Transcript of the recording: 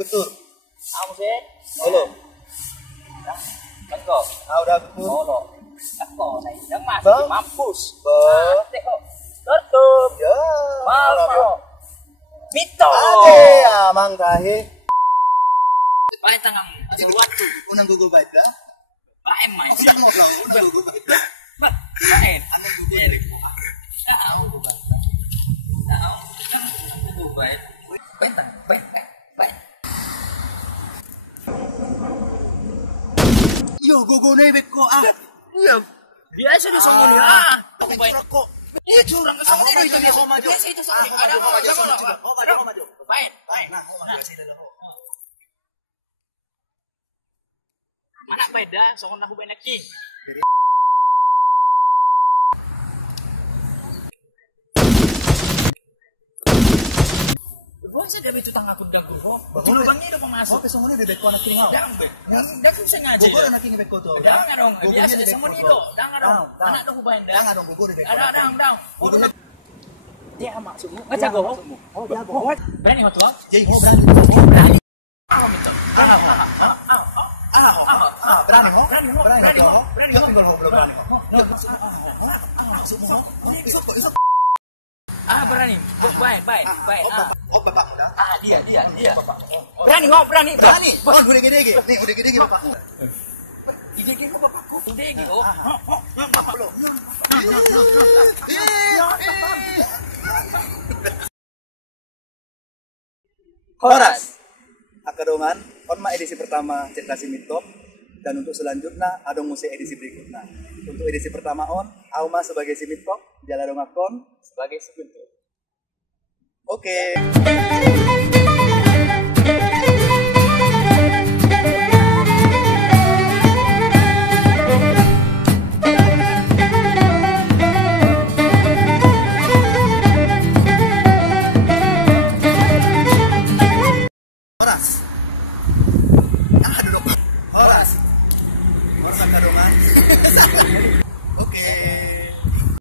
betul. Kamu sih? Halo. Betul. Udah betul. Halo. Aku nih, yang Bang. masih mampus. Bang. Tutup. Ya. Mau. Mito. Ade, amang tahe. Baik tangan. Ada waktu. Unang Google Bite dah. Baik main. Udah ngobrol, unang Google Bite dah. Baik. Ada Google Bite. Tahu. Tahu. Baik. Baik tangan. Baik. Baik. Yo, gogo na ibig ko Iya. Biasa di songoni lah. Baik kok. Iya curang ke songoni itu dia. Biasa itu songoni. Ada apa? Maju. Baik. Nah, maju sini dulu. Mana beda songoni aku banyak ki. Bukan saya itu tangga aku dan guru. Dulu bang ini udah masuk. Oke, songoni bebek ko anak tinggal. Jangan bek. Dah bisa ngaji. Gogo anak tinggal bebek ko to. Jangan dong. Biasa di songoni do. Jangan dong. Anak aku banyak. Jangan dong gogo bebek. Ada dong. Gogo na. Dia maksudmu. Aja go. Oh, dia go. Berani waktu ah? Jadi mau berani. Ah, betul. Berani ho. Berani. Yo tinggal ho belum berani. Maksudmu ho. Isok. Berani. Baik. Oh, bapak udah. Dia. Berani. Berani. Oh, udah gede. Nih, udah gede bapak. Gede kok bapakku. Udah gitu. Bapak lo. Horas. Akadongan, onma edisi pertama cerita Simito. Dan untuk selanjutnya, ada musik edisi berikutnya. Untuk edisi pertama Auma sebagai Simito, Jaladong Akon Sebagai sebentuk. Oke. Horas. Horas akadongan.